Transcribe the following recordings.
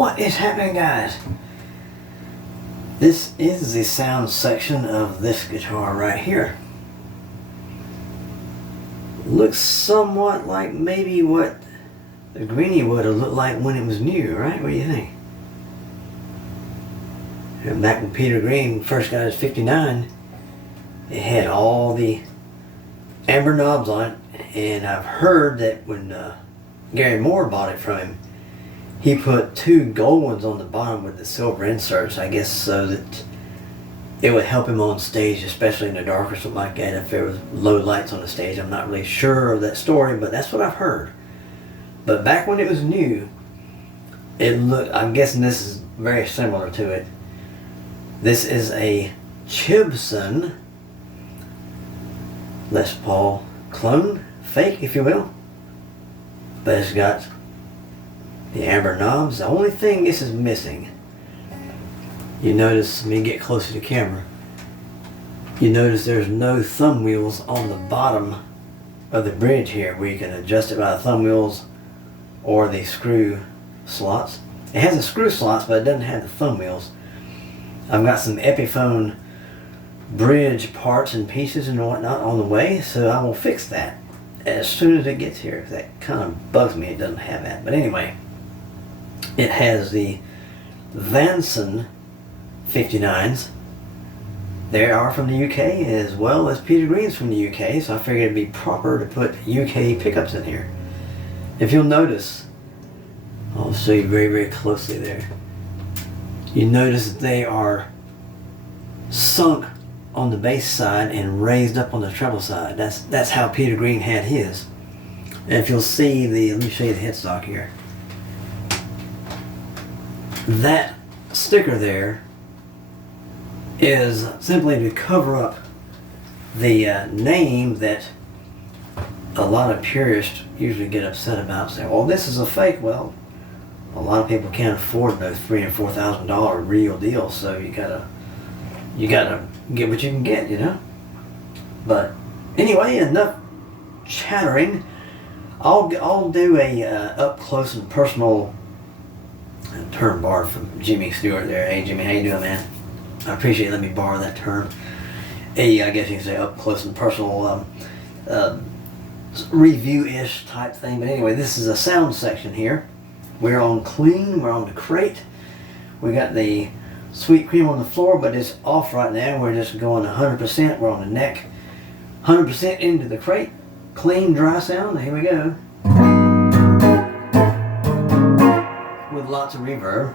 What is happening, guys? This is the sound section of this guitar right here. Looks somewhat like maybe what the Greeny would have looked like when it was new, right? What do you think? And back when Peter Green first got his 59, it had all the amber knobs on it, and I've heard that when Gary Moore bought it from him, he put 2 gold ones on the bottom with the silver inserts, I guess so that it would help him on stage, especially in the dark or something like that, if there was low lights on the stage. I'm not really sure of that story, but that's what I've heard. But back when it was new, it looked, I'm guessing this is very similar to it. This is a Chibson Les Paul clone, fake if you will, but it's got the amber knobs. The only thing this is missing, you notice, let me get closer to the camera, you notice there's no thumb wheels on the bottom of the bridge here where you can adjust it by the thumb wheels or the screw slots. It has the screw slots, but it doesn't have the thumb wheels. I've got some Epiphone bridge parts and pieces and whatnot on the way, so I will fix that as soon as it gets here. That kind of bugs me, it doesn't have that. But anyway, it has the Vanson 59s. They are from the UK as well as Peter Green's from the UK, so I figured it'd be proper to put UK pickups in here. If you'll notice, I'll show you very, very closely there. You notice they are sunk on the bass side and raised up on the treble side. That's how Peter Green had his. And if you'll see the, let me show you the headstock here. That sticker there is simply to cover up the name that a lot of purists usually get upset about, saying, well, this is a fake. Well, a lot of people can't afford those $3,000 and $4,000 real deals, so you gotta get what you can get, you know. But anyway, enough chattering. I'll do a up close and personal term borrowed from Jimmy Stewart there. Hey Jimmy, how you doing, man? I appreciate you letting me borrow that term. I guess you can say up close and personal review-ish type thing. But anyway, this is a sound section here. We're on clean, we're on the crate. We got the sweet cream on the floor, but it's off right now. We're just going 100%. We're on the neck. 100% into the crate. Clean, dry sound. Here we go. With lots of reverb.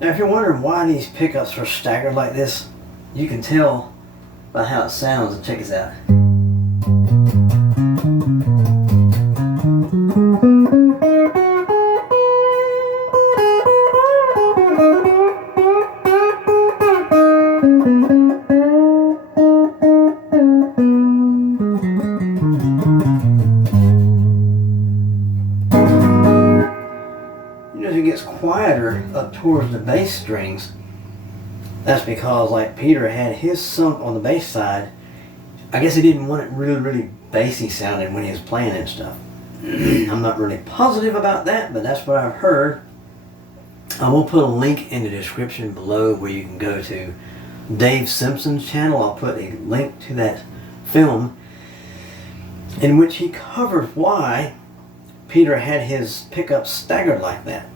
Now, if you're wondering why these pickups are staggered like this, you can tell by how it sounds. Check this out. As it gets quieter up towards the bass strings, that's because, like, Peter had his sunk on the bass side. I guess he didn't want it really, really bassy sounding when he was playing and stuff. I'm not really positive about that, but that's what I've heard. I will put a link in the description below where you can go to Dave Simpson's channel. I'll put a link to that film in which he covered why Peter had his pickup staggered like that.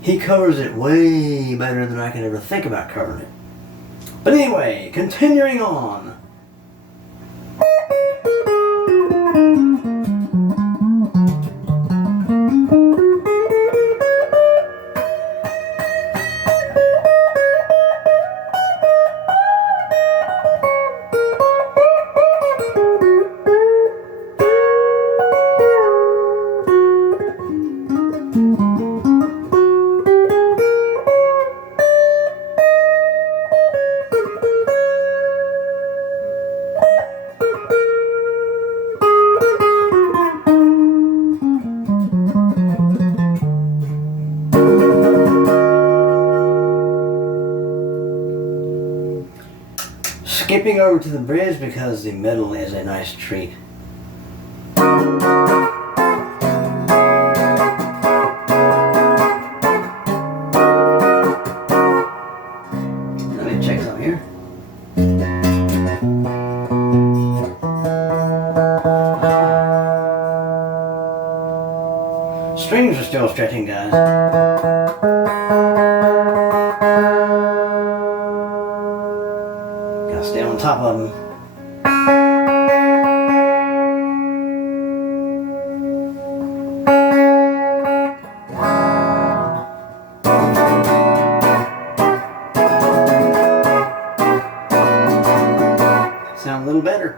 He covers it way better than I can ever think about covering it. But anyway, continuing on. Skipping over to the bridge because the middle is a nice treat. Let me check something here. Strings are still stretching, guys. Gotta stay on top of them. Sound a little better.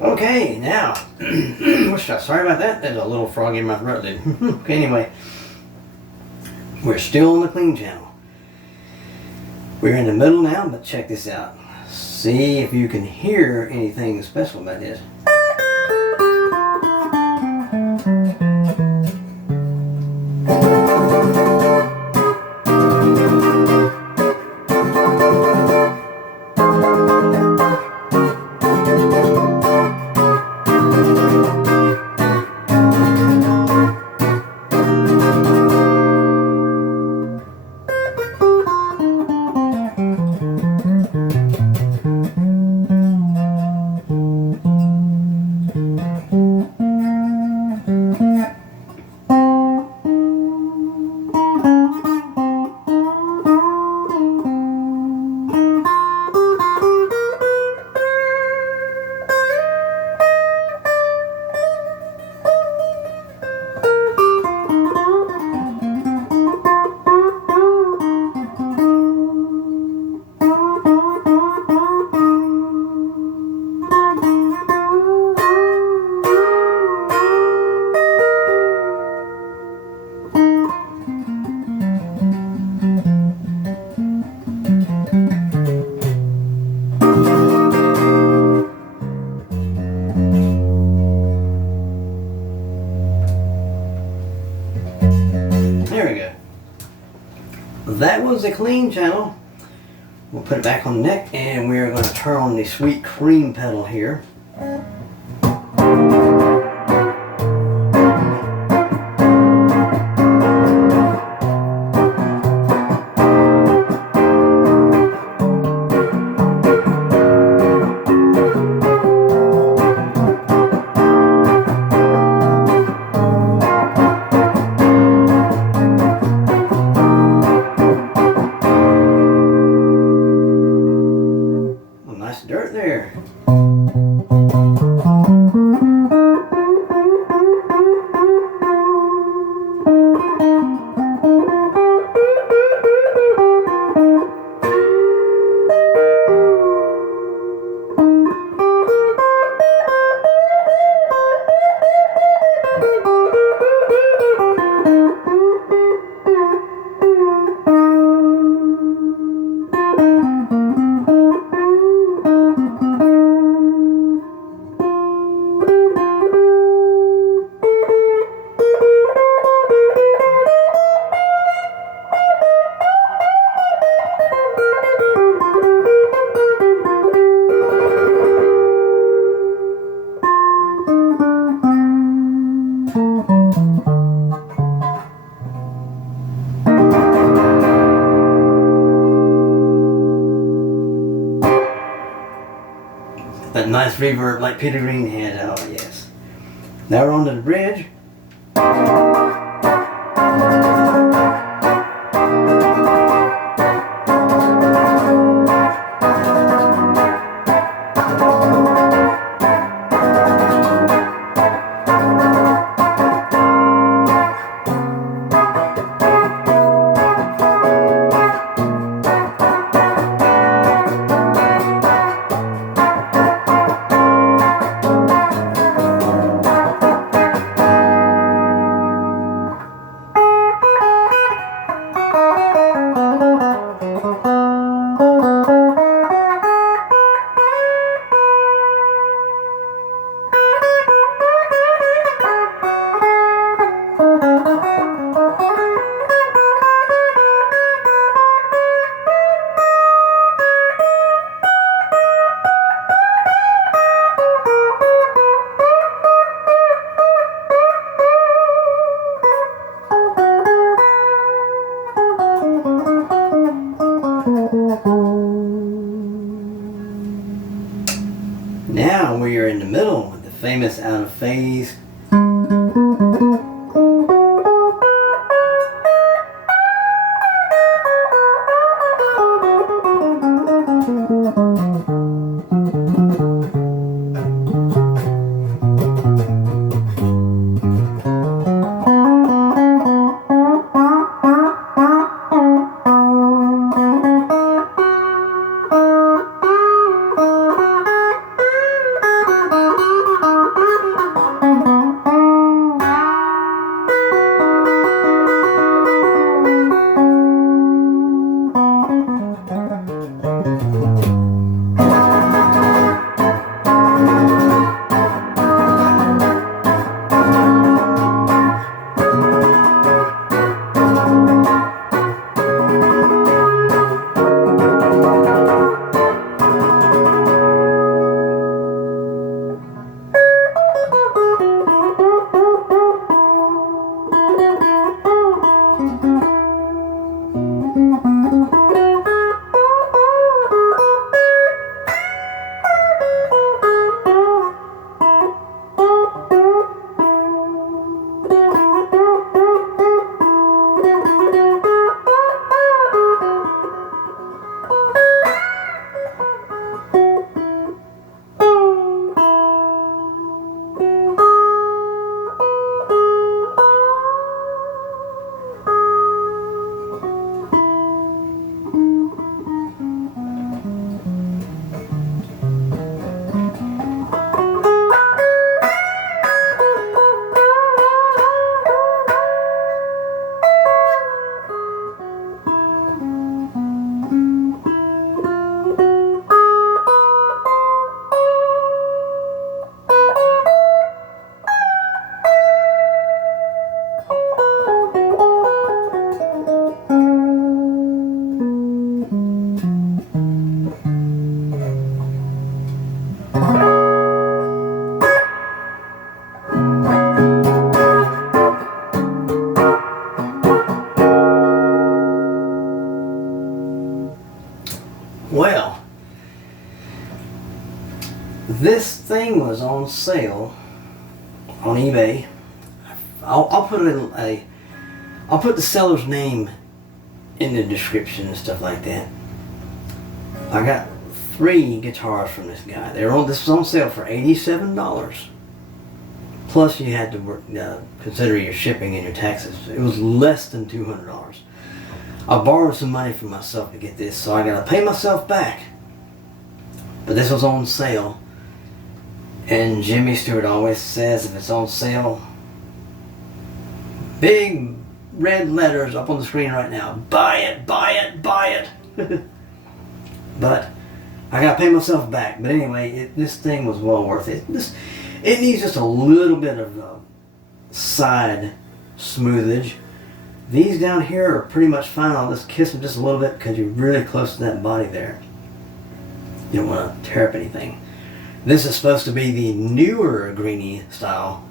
Okay, now, sorry about that. There's a little frog in my throat. Okay, anyway, we're still on the clean channel. We're in the middle now, but check this out. See if you can hear anything special about this. There we go. That was the clean channel. We'll put it back on the neck and we're going to turn on the sweet cream pedal here. Dirt there. That nice reverb like Peter Green had. Oh yes. Now we're on to the bridge. out of phase. Well, this thing was on sale on eBay. I'll put the seller's name in the description and stuff like that. I got 3 guitars from this guy. This was on sale for $87. Plus you had to consider your shipping and your taxes. It was less than $200. I borrowed some money from myself to get this, so I gotta pay myself back. But this was on sale. And Jimmy Stewart always says if it's on sale, big red letters up on the screen right now, buy it, buy it, buy it. But I gotta pay myself back. But anyway, this thing was well worth it. It needs just a little bit of side smoothage. These down here are pretty much fine. I'll just kiss them just a little bit because you're really close to that body there. You don't want to tear up anything. This is supposed to be the newer greeny style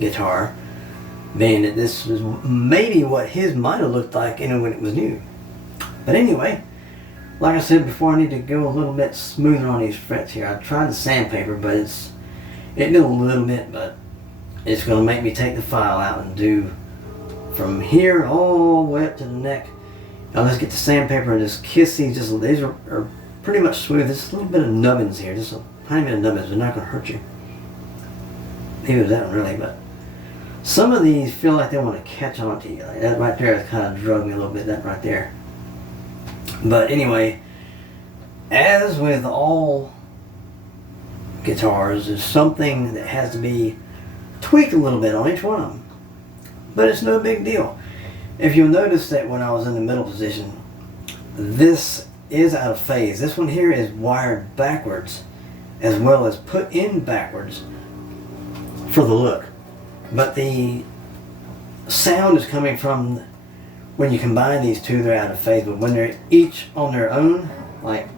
guitar, being that this was maybe what his might have looked like when it was new. But anyway, like I said before, I need to go a little bit smoother on these frets here. I tried the sandpaper, but it did a little bit, but it's going to make me take the file out and do from here all the way up to the neck. I'll just get the sandpaper and just kiss these. These are pretty much smooth. There's a little bit of nubbins here, just a tiny bit of nubbins. They're not going to hurt you. Maybe that one really, but some of these feel like they want to catch on to you. Like that right there has kind of drugged me a little bit, that right there. But anyway, as with all guitars, there's something that has to be tweaked a little bit on each one of them. But it's no big deal. If you'll notice that when I was in the middle position, this is out of phase. This one here is wired backwards as well as put in backwards for the look. But the sound is coming from when you combine these two, they're out of phase. But when they're each on their own, like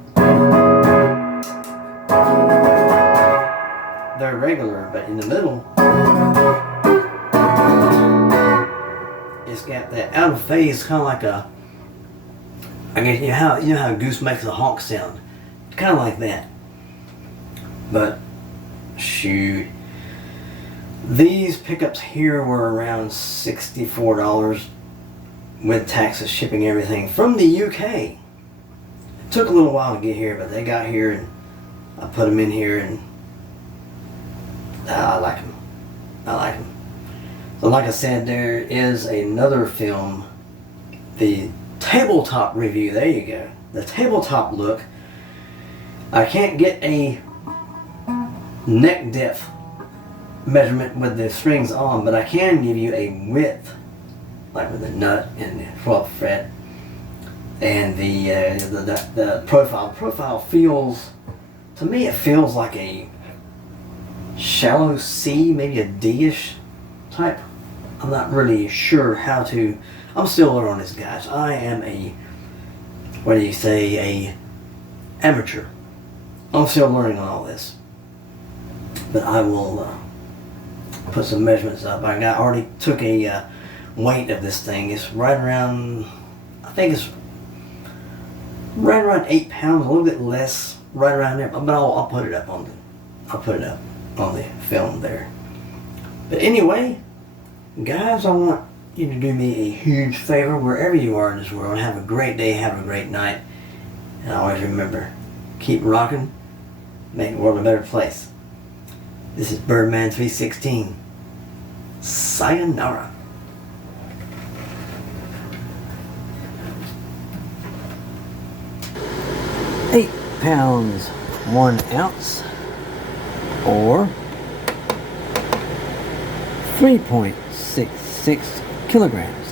they're regular, but in the middle it's got that out of phase, kind of like a, I guess you know how a goose makes a honk sound, kind of like that. But shoot, These pickups here were around $64 with taxes, shipping, everything from the UK. It took a little while to get here, but they got here and I put them in here, and I like them. I like them. So like I said, there is another film, the tabletop review. There you go. The tabletop look. I can't get a neck depth measurement with the strings on, but I can give you a width, like with the nut and the 12th fret, and the profile. The profile feels, to me, it feels like a shallow C, maybe a D-ish type. I'm not really sure how to. I'm still learning on this, guys. I am a, what do you say, a amateur. I'm still learning on all this, but I will put some measurements up. I already took a weight of this thing. It's right around, I think it's right around 8 pounds, a little bit less, right around there. But I'll put it up on the film there. But anyway, guys, I want you to do me a huge favor wherever you are in this world. Have a great day, have a great night, and always remember, keep rocking, make the world a better place. This is Birdman 316. Sayonara. 8 pounds 1 ounce, or 3.66 kilograms.